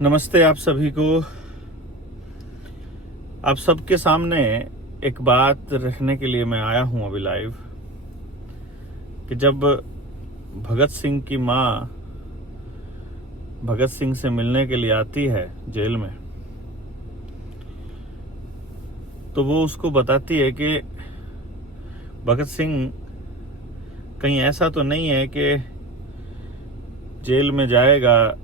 नमस्ते आप सभी को। आप सबके सामने एक बात रखने के लिए मैं आया हूं अभी लाइव कि जब भगत सिंह की माँ भगत सिंह से मिलने के लिए आती है जेल में, तो वो उसको बताती है कि भगत सिंह कहीं ऐसा तो नहीं है कि जेल में जाएगा,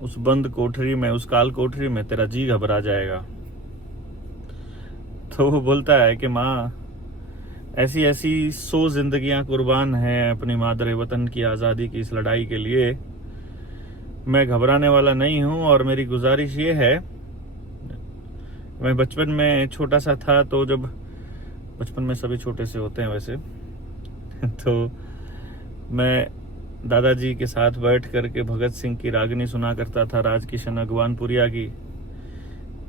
उस बंद कोठरी में, उस काल कोठरी में तेरा जी घबरा जाएगा। तो वो बोलता है कि माँ, ऐसी ऐसी 100 जिंदगियां कुर्बान हैं अपनी मादरे वतन की आज़ादी की इस लड़ाई के लिए। मैं घबराने वाला नहीं हूं और मेरी गुजारिश ये है, मैं बचपन में छोटा सा था, तो जब बचपन में सभी छोटे से होते हैं वैसे तो मैं दादाजी के साथ बैठ करके भगत सिंह की रागनी सुना करता था, राजकिशन अगवानपुरिया की।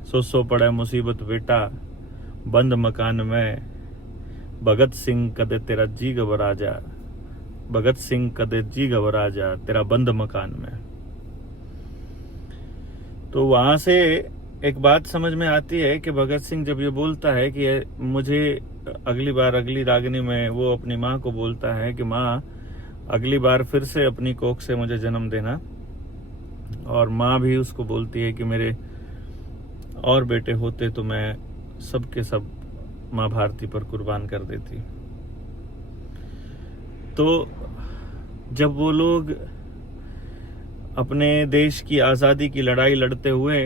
सो पड़े मुसीबत बेटा बंद मकान में, भगत सिंह कदे तेरा जी घबरा जा, भगत सिंह कदे जी घबरा जा तेरा बंद मकान में। तो वहां से एक बात समझ में आती है कि भगत सिंह जब ये बोलता है कि मुझे अगली बार, अगली रागनी में वो अपनी माँ को बोलता है कि माँ, अगली बार फिर से अपनी कोख से मुझे जन्म देना। और माँ भी उसको बोलती है कि मेरे और बेटे होते तो मैं सब के सब माँ भारती पर कुर्बान कर देती। तो जब वो लोग अपने देश की आज़ादी की लड़ाई लड़ते हुए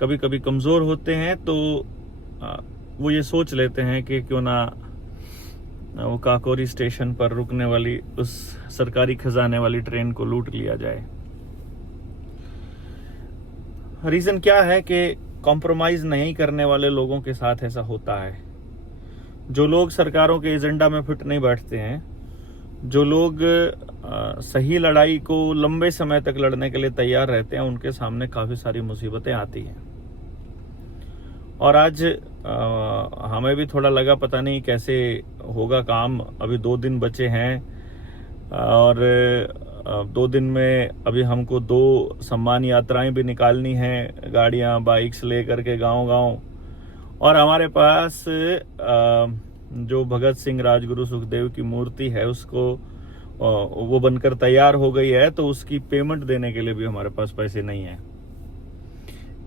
कभी कभी कमज़ोर होते हैं, तो वो ये सोच लेते हैं कि क्यों ना वो काकोरी स्टेशन पर रुकने वाली उस सरकारी खजाने वाली ट्रेन को लूट लिया जाए। रीजन क्या है कि कॉम्प्रोमाइज नहीं करने वाले लोगों के साथ ऐसा होता है। जो लोग सरकारों के एजेंडा में फिट नहीं बैठते हैं, जो लोग सही लड़ाई को लंबे समय तक लड़ने के लिए तैयार रहते हैं, उनके सामने काफी सारी मुसीबतें आती हैं। और आज हमें भी थोड़ा लगा पता नहीं कैसे होगा काम। अभी 2 दिन बचे हैं और 2 दिन में अभी हमको 2 सम्मान यात्राएं भी निकालनी हैं, गाड़ियां बाइक्स लेकर के गांव-गांव। और हमारे पास जो भगत सिंह राजगुरु सुखदेव की मूर्ति है, उसको वो बनकर तैयार हो गई है, तो उसकी पेमेंट देने के लिए भी हमारे पास पैसे नहीं है।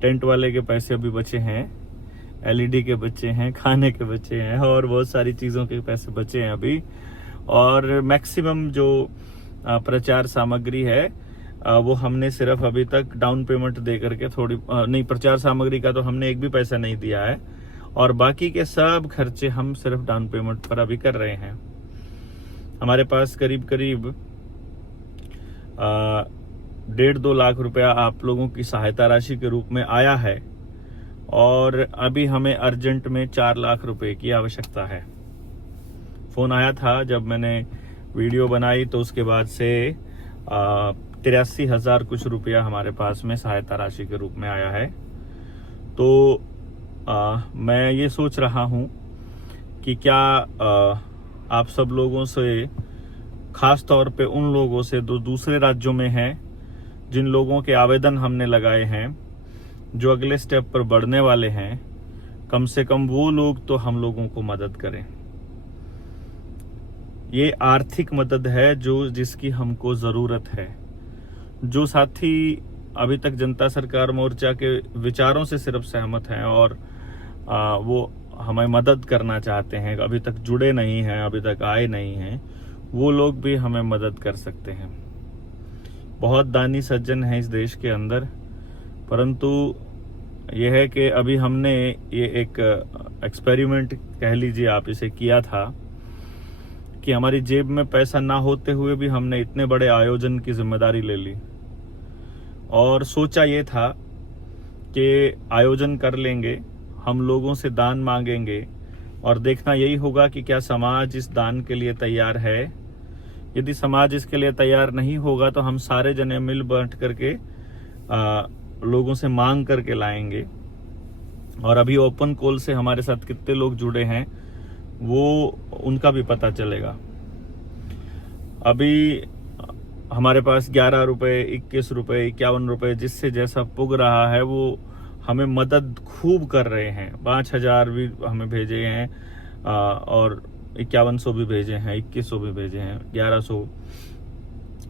टेंट वाले के पैसे अभी बचे हैं, एलईडी के बचे हैं, खाने के बचे हैं और बहुत सारी चीजों के पैसे बचे हैं अभी। और मैक्सिमम जो प्रचार सामग्री है वो हमने सिर्फ अभी तक डाउन पेमेंट दे करके थोड़ी नहीं, प्रचार सामग्री का तो हमने एक भी पैसा नहीं दिया है, और बाकी के सब खर्चे हम सिर्फ डाउन पेमेंट पर अभी कर रहे हैं। हमारे पास करीब करीब 1.5-2 लाख रुपया आप लोगों की सहायता राशि के रूप में आया है, और अभी हमें अर्जेंट में 4 लाख रुपए की आवश्यकता है। फोन आया था जब मैंने वीडियो बनाई, तो उसके बाद से 83,000 कुछ रुपया हमारे पास में सहायता राशि के रूप में आया है। तो मैं ये सोच रहा हूं कि क्या आप सब लोगों से, खास तौर पे उन लोगों से जो दूसरे राज्यों में हैं, जिन लोगों के आवेदन हमने लगाए हैं, जो अगले स्टेप पर बढ़ने वाले हैं, कम से कम वो लोग तो हम लोगों को मदद करें। ये आर्थिक मदद है जिसकी हमको जरूरत है। जो साथी अभी तक जनता सरकार मोर्चा के विचारों से सिर्फ सहमत हैं और वो हमें मदद करना चाहते हैं, अभी तक जुड़े नहीं हैं, अभी तक आए नहीं हैं, वो लोग भी हमें मदद कर सकते हैं। बहुत दानी सज्जन हैं इस देश के अंदर, परंतु यह है कि अभी हमने ये एक एक्सपेरिमेंट कह लीजिए आप इसे किया था कि हमारी जेब में पैसा ना होते हुए भी हमने इतने बड़े आयोजन की जिम्मेदारी ले ली, और सोचा ये था कि आयोजन कर लेंगे, हम लोगों से दान मांगेंगे और देखना यही होगा कि क्या समाज इस दान के लिए तैयार है। यदि समाज इसके लिए तैयार नहीं होगा तो हम सारे जने मिल बैठ करके लोगों से मांग करके लाएंगे। और अभी ओपन कॉल से हमारे साथ कितने लोग जुड़े हैं वो उनका भी पता चलेगा। अभी हमारे पास 11 रुपये, 21 रुपये, 51 रुपये, जिससे जैसा पुग रहा है वो हमें मदद खूब कर रहे हैं। 5,000 भी हमें भेजे हैं और 5100 भी भेजे हैं, 2100 भी भेजे हैं, 1100।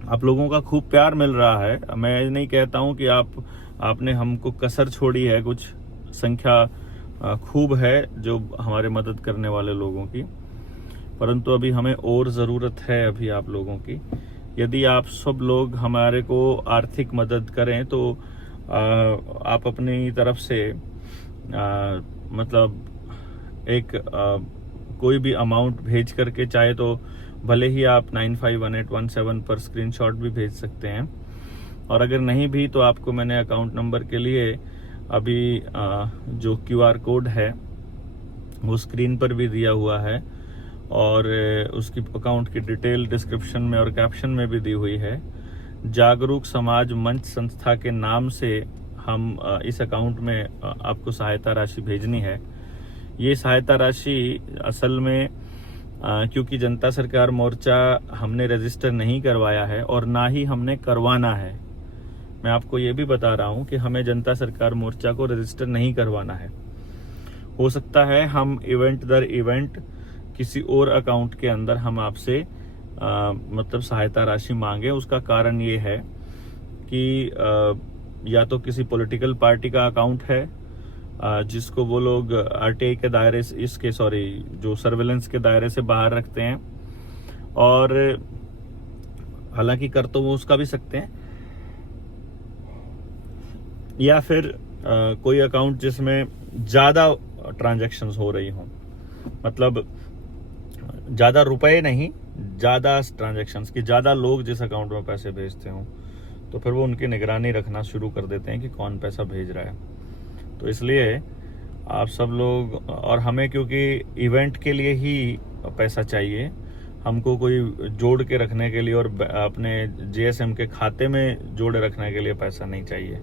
आप लोगों का खूब प्यार मिल रहा है। मैं नहीं कहता हूं कि आपने हमको कसर छोड़ी है, कुछ संख्या खूब है जो हमारे मदद करने वाले लोगों की, परंतु अभी हमें और ज़रूरत है अभी आप लोगों की। यदि आप सब लोग हमारे को आर्थिक मदद करें तो आप अपनी तरफ से मतलब एक कोई भी अमाउंट भेज करके, चाहे तो भले ही आप 951817 पर स्क्रीनशॉट भी भेज सकते हैं, और अगर नहीं भी तो आपको मैंने अकाउंट नंबर के लिए अभी जो QR कोड है वो स्क्रीन पर भी दिया हुआ है, और उसकी अकाउंट की डिटेल डिस्क्रिप्शन में और कैप्शन में भी दी हुई है। जागरूक समाज मंच संस्था के नाम से हम इस अकाउंट में आपको सहायता राशि भेजनी है। ये सहायता राशि असल में क्योंकि जनता सरकार मोर्चा हमने रजिस्टर नहीं करवाया है और ना ही हमने करवाना है। मैं आपको ये भी बता रहा हूँ कि हमें जनता सरकार मोर्चा को रजिस्टर नहीं करवाना है। हो सकता है हम इवेंट दर इवेंट किसी और अकाउंट के अंदर हम आपसे मतलब सहायता राशि मांगे। उसका कारण ये है कि या तो किसी पॉलिटिकल पार्टी का अकाउंट है जिसको वो लोग RTI के दायरे से, जो सर्वेलेंस के दायरे से बाहर रखते हैं, और हालांकि कर तो वो उसका भी सकते हैं, या फिर कोई अकाउंट जिसमें ज्यादा ट्रांजैक्शंस हो रही हों, मतलब ज्यादा रुपए नहीं, ज्यादा ट्रांजैक्शंस की, ज्यादा लोग जिस अकाउंट में पैसे भेजते हों, तो फिर वो उनकी निगरानी रखना शुरू कर देते हैं कि कौन पैसा भेज रहा है। तो इसलिए आप सब लोग, और हमें क्योंकि इवेंट के लिए ही पैसा चाहिए, हमको कोई जोड़ के रखने के लिए और अपने JSM के खाते में जोड़े रखने के लिए पैसा नहीं चाहिए।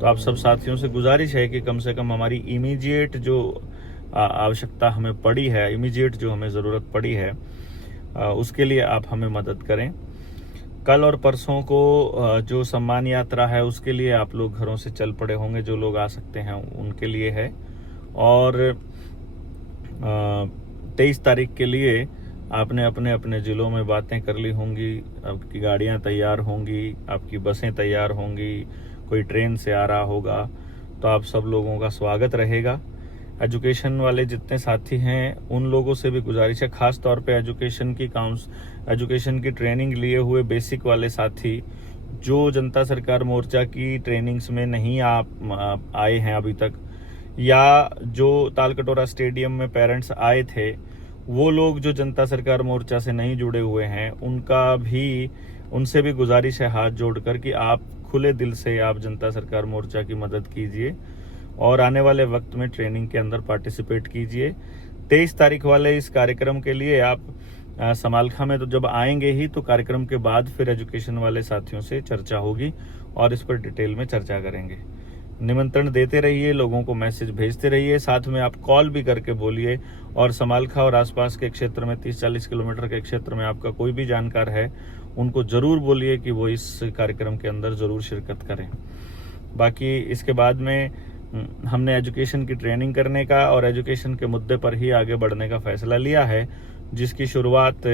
तो आप सब साथियों से गुजारिश है कि कम से कम हमारी इमीडिएट जो आवश्यकता हमें पड़ी है, इमीडिएट जो हमें ज़रूरत पड़ी है, उसके लिए आप हमें मदद करें। कल और परसों को जो सम्मान यात्रा है उसके लिए आप लोग घरों से चल पड़े होंगे, जो लोग आ सकते हैं उनके लिए है। और 23 तारीख के लिए आपने अपने अपने ज़िलों में बातें कर ली होंगी, आपकी गाड़ियां तैयार होंगी, आपकी बसें तैयार होंगी, कोई ट्रेन से आ रहा होगा, तो आप सब लोगों का स्वागत रहेगा। एजुकेशन वाले जितने साथी हैं उन लोगों से भी गुजारिश है, खास तौर पे एजुकेशन की ट्रेनिंग लिए हुए बेसिक वाले साथी जो जनता सरकार मोर्चा की ट्रेनिंग्स में नहीं आए हैं अभी तक, या जो तालकटोरा स्टेडियम में पेरेंट्स आए थे, वो लोग जो जनता सरकार मोर्चा से नहीं जुड़े हुए हैं, उनसे भी गुजारिश है हाथ जोड़कर कि आप खुले दिल से आप जनता सरकार मोर्चा की मदद कीजिए और आने वाले वक्त में ट्रेनिंग के अंदर पार्टिसिपेट कीजिए। 23 तारीख वाले इस कार्यक्रम के लिए आप समालखा में तो जब आएंगे ही, तो कार्यक्रम के बाद फिर एजुकेशन वाले साथियों से चर्चा होगी और इस पर डिटेल में चर्चा करेंगे। निमंत्रण देते रहिए, लोगों को मैसेज भेजते रहिए, साथ में आप कॉल भी करके बोलिए, और समालखा और आसपास के क्षेत्र में 30-40 किलोमीटर के क्षेत्र में आपका कोई भी जानकार है, उनको जरूर बोलिए कि वो इस कार्यक्रम के अंदर जरूर शिरकत करें। बाकी इसके बाद में हमने एजुकेशन की ट्रेनिंग करने का और एजुकेशन के मुद्दे पर ही आगे बढ़ने का फैसला लिया है, जिसकी शुरुआत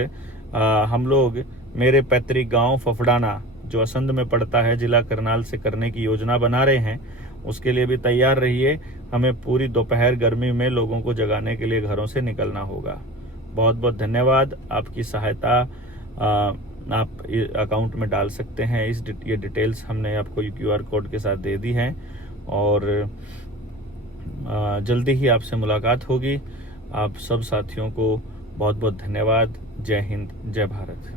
हम लोग मेरे पैतृक गांव फफड़ाना, जो असंध में पड़ता है, जिला करनाल से करने की योजना बना रहे हैं। उसके लिए भी तैयार रहिए। हमें पूरी दोपहर गर्मी में लोगों को जगाने के लिए घरों से निकलना होगा। बहुत बहुत धन्यवाद। आपकी सहायता आप अकाउंट में डाल सकते हैं। ये डिटेल्स हमने आपको QR कोड के साथ दे दी हैं, और जल्दी ही आपसे मुलाकात होगी। आप सब साथियों को बहुत बहुत धन्यवाद। जय हिंद, जय भारत।